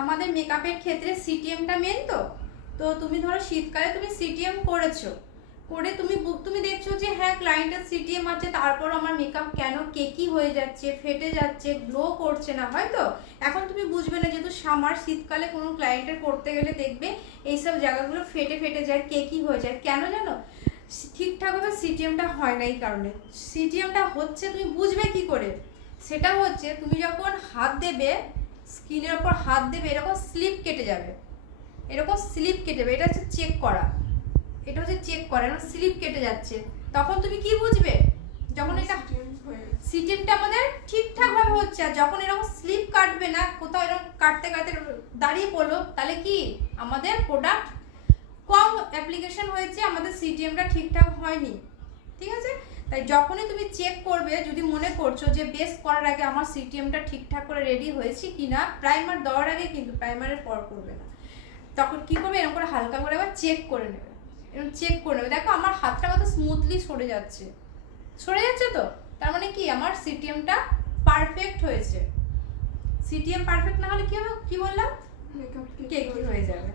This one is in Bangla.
আমাদের মেকআপের ক্ষেত্রে সিটিএমটা মেন। তো তো তুমি ধরো শীতকালে তুমি সিটিএম করেছো, করে তুমি দেখছো যে হ্যাঁ ক্লায়েন্টের সিটিএম আছে, তারপর আমার মেকআপ কেন কেকি হয়ে যাচ্ছে, ফেটে যাচ্ছে, গ্লো করছে না, হয়তো এখন তুমি বুঝবে না, যেহেতু সামার শীতকালে কোনো ক্লায়েন্টের করতে গেলে দেখবে এইসব জায়গাগুলো ফেটে ফেটে যায়, কেকি হয়ে যায়। কেন জানো? ঠিকঠাকভাবে সিটিএমটা হয় না। এই কারণে সিটিএমটা হচ্ছে, তুমি বুঝবে কি করে? সেটা হচ্ছে তুমি যখন হাত দেবে, স্কিনের ওপর হাত দেবে, এরকম স্লিপ কেটে যাবে, এরকম স্লিপ কেটে যাবে। এটা হচ্ছে চেক করা, এটা হচ্ছে চেক করা, এরকম স্লিপ কেটে যাচ্ছে। তখন তুমি কি বুঝবে? যখন এটা সিটিএমটা আমাদের ঠিকঠাকভাবে হচ্ছে। আর যখন এরকম স্লিপ কাটবে না, কোথাও এরকম কাটতে কাটতে দাঁড়িয়ে পড়লো, তাহলে কি আমাদের প্রোডাক্ট কম অ্যাপ্লিকেশন হয়েছে, আমাদের সিটিএমটা ঠিকঠাক হয়নি। ঠিক আছে? তাই যখনই তুমি চেক করবে, যদি মনে করছো যে বেস করার আগে আমার সিটিএমটা ঠিকঠাক করে রেডি হয়েছে কিনা, প্রাইমার দেওয়ার আগে কিন্তু, প্রাইমারের পর করবে না, তখন কি করবে, এরকম করে হালকা করে আবার চেক করে নেবে, এরকম চেক করে নেবে। দেখো আমার হাতটা কত স্মুথলি সরে যাচ্ছে, সরে যাচ্ছে। তো তার মানে কি আমার সিটিএমটা পারফেক্ট হয়েছে। সিটিএম পারফেক্ট না হলে কি হবে, কি বললাম, কেকি হয়ে যাবে।